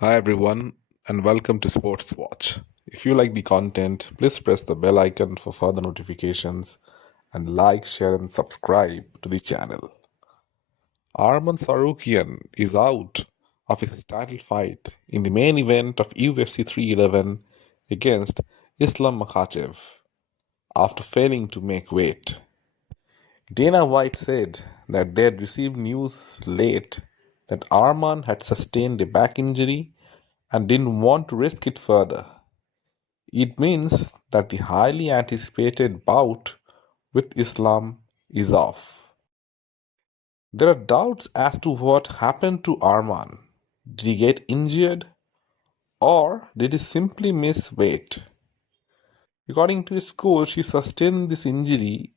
Hi everyone, and welcome to Sports Watch. If you like the content, please press the bell icon for further notifications and like, share, and subscribe to the channel. Arman Tsarukyan is out of his title fight in the main event of UFC 311 against Islam Makhachev after failing to make weight. Dana White said that they had received news late that Arman had sustained a back injury and didn't want to risk it further. It means that the highly anticipated bout with Islam is off. There are doubts as to what happened to Arman. Did he get injured or did he simply miss weight? According to his coach, he sustained this injury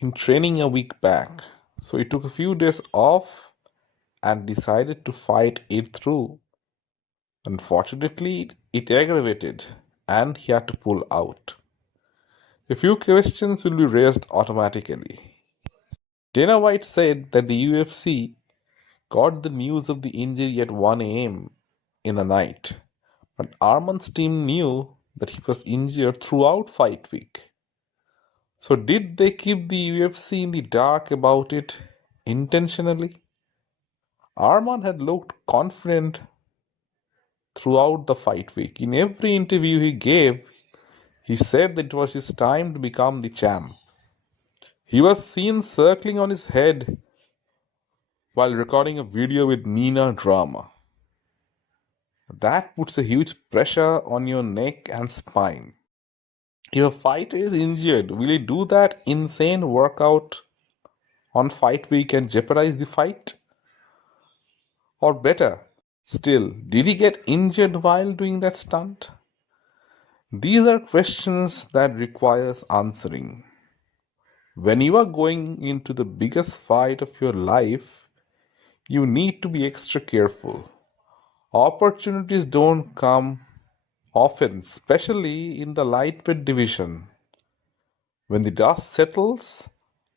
in training a week back, so he took a few days off and decided to fight it through. Unfortunately, it aggravated and he had to pull out. A few questions will be raised automatically. Dana White said that the UFC got the news of the injury at 1 a.m. in the night, but Arman's team knew that he was injured throughout fight week. So did they keep the UFC in the dark about it intentionally? Arman had looked confident throughout the fight week. In every interview he gave, he said that it was his time to become the champ. He was seen circling on his head while recording a video with Nina Drama. That puts a huge pressure on your neck and spine. If a fighter is injured, will he do that insane workout on fight week and jeopardize the fight? Or better still, did he get injured while doing that stunt? These are questions that requires answering. When you are going into the biggest fight of your life, you need to be extra careful. Opportunities don't come often, especially in the lightweight division. When the dust settles,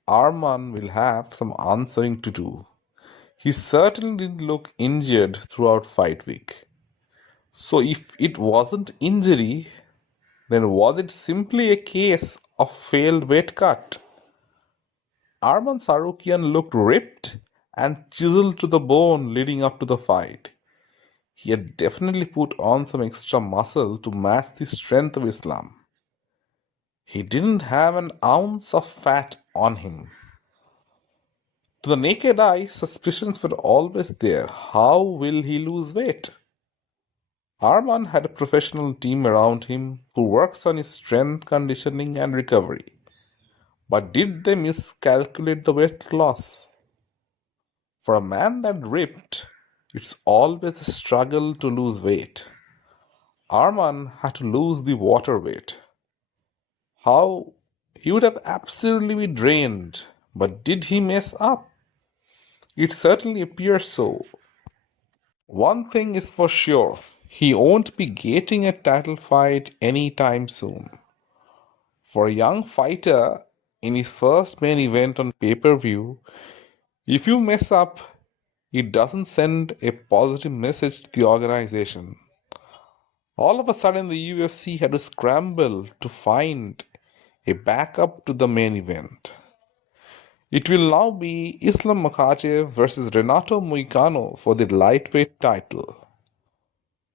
Arman will have some answering to do. He certainly didn't look injured throughout fight week. So if it wasn't injury, then was it simply a case of failed weight cut? Arman Tsarukyan looked ripped and chiseled to the bone leading up to the fight. He had definitely put on some extra muscle to match the strength of Islam. He didn't have an ounce of fat on him. To the naked eye, suspicions were always there. How will he lose weight? Arman had a professional team around him who works on his strength, conditioning, and recovery. But did they miscalculate the weight loss? For a man that ripped, it's always a struggle to lose weight. Arman had to lose the water weight. How he would have absolutely been drained. But did he mess up? It certainly appears so. One thing is for sure, he won't be getting a title fight anytime soon. For a young fighter in his first main event on pay-per-view, if you mess up, it doesn't send a positive message to the organization. All of a sudden, the UFC had to scramble to find a backup to the main event. It will now be Islam Makhachev versus Renato Moicano for the lightweight title.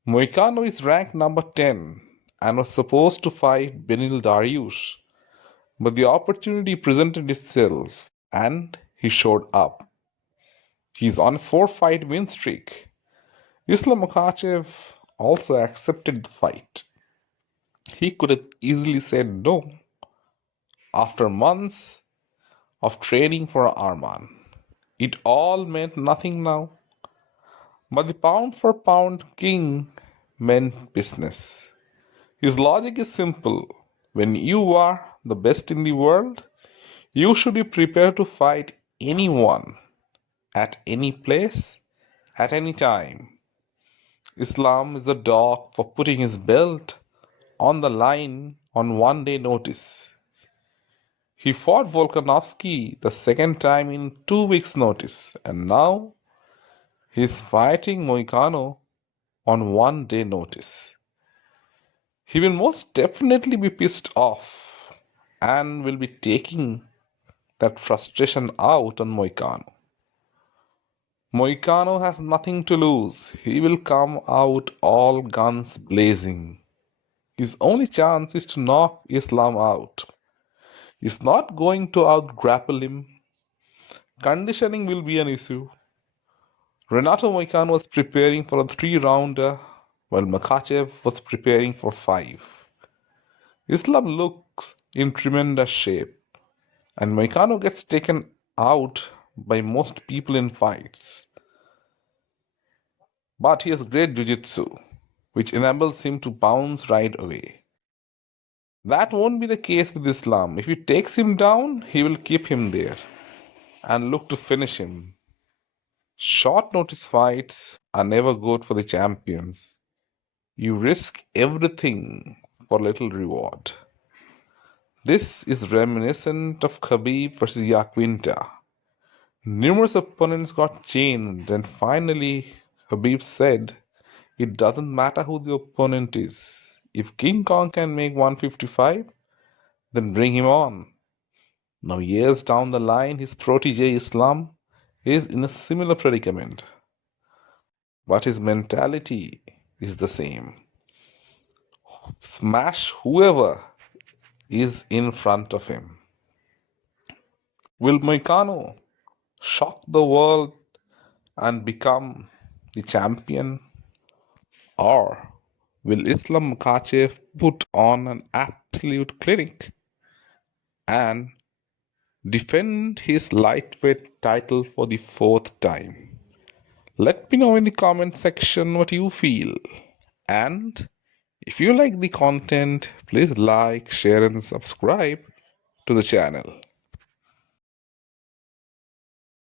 Moicano is ranked number 10 and was supposed to fight Benil Dariush, but the opportunity presented itself and he showed up. He's on a 4-fight win streak. Islam Makhachev also accepted the fight. He could have easily said no after months of training for Arman. It all meant nothing now. But the pound for pound king meant business. His logic is simple. When you are the best in the world, you should be prepared to fight anyone, at any place, at any time. Islam is a dog for putting his belt on the line on 1 day notice. He fought Volkanovski the second time in 2 weeks' notice, and now he's fighting Moicano on 1 day notice. He will most definitely be pissed off and will be taking that frustration out on Moicano. Moicano has nothing to lose. He will come out all guns blazing. His only chance is to knock Islam out. He's not going to out-grapple him. Conditioning will be an issue. Renato Moicano was preparing for a 3-rounder while Makhachev was preparing for 5. Islam looks in tremendous shape, and Moicano gets taken out by most people in fights. But he has great jiu-jitsu, which enables him to bounce right away. That won't be the case with Islam. If he takes him down, he will keep him there and look to finish him. Short notice fights are never good for the champions. You risk everything for little reward. This is reminiscent of Khabib versus Yaquinta. Numerous opponents got chained, and finally Khabib said, "It doesn't matter who the opponent is. If King Kong can make 155, then bring him on." Now, years down the line, his protege Islam is in a similar predicament. But his mentality is the same. Smash whoever is in front of him. Will Moicano shock the world and become the champion? Or will Islam Makhachev put on an absolute clinic and defend his lightweight title for the 4th time? Let me know in the comment section what you feel. And if you like the content, please like, share and subscribe to the channel.